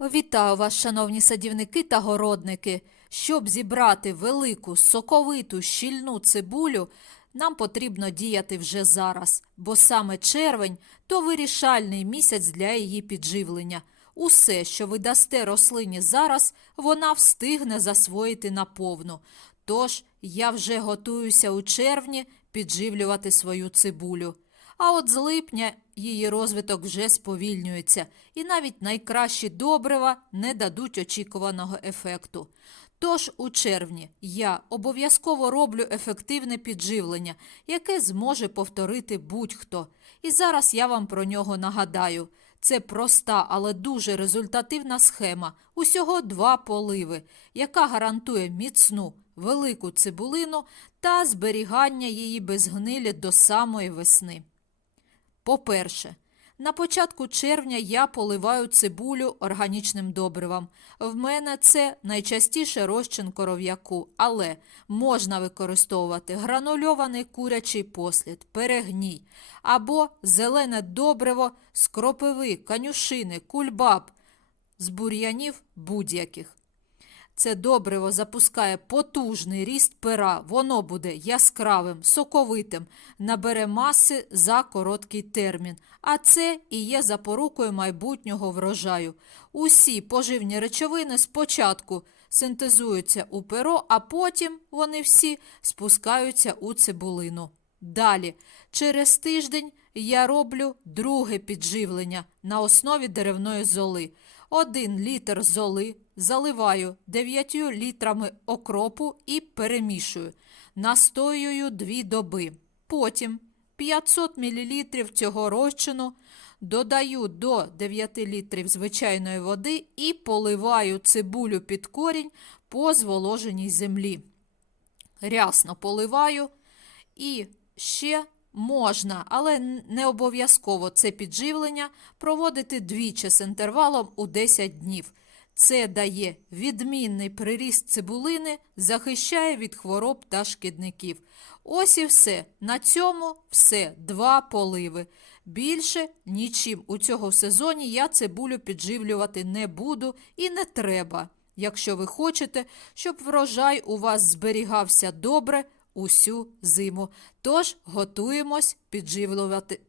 Вітаю вас, шановні садівники та городники. Щоб зібрати велику, соковиту, щільну цибулю, нам потрібно діяти вже зараз, бо саме червень то вирішальний місяць для її підживлення. Усе, що ви дасте рослині зараз, вона встигне засвоїти наповну. Тож я вже готуюся у червні підживлювати свою цибулю. А от з липня її розвиток вже сповільнюється, і навіть найкращі добрива не дадуть очікуваного ефекту. Тож у червні я обов'язково роблю ефективне підживлення, яке зможе повторити будь-хто. І зараз я вам про нього нагадаю. Це проста, але дуже результативна схема. Усього два поливи, яка гарантує міцну, велику цибулину та зберігання її без гнилі до самої весни. По-перше, на початку червня я поливаю цибулю органічним добривом. В мене це найчастіше розчин коров'яку, але можна використовувати гранульований курячий послід, перегній або зелене добриво з кропиви, канюшини, кульбаб, з бур'янів будь-яких. Це добриво запускає потужний ріст пера, воно буде яскравим, соковитим, набере маси за короткий термін, а це і є запорукою майбутнього врожаю. Усі поживні речовини спочатку синтезуються у перо, а потім вони всі спускаються у цибулину. Далі, через тиждень я роблю друге підживлення на основі деревної золи. Один літр золи заливаю 9 літрами окропу і перемішую. Настоюю 2 доби. Потім 500 мл цього розчину додаю до 9 літрів звичайної води і поливаю цибулю під корінь по зволоженій землі. Рясно поливаю і ще можна, але не обов'язково це підживлення проводити двічі з інтервалом у 10 днів. Це дає відмінний приріст цибулини, захищає від хвороб та шкідників. Ось і все. На цьому все. Два поливи. Більше нічим у цього сезоні я цибулю підживлювати не буду і не треба, якщо ви хочете, щоб врожай у вас зберігався добре усю зиму. Тож готуємось підживлювати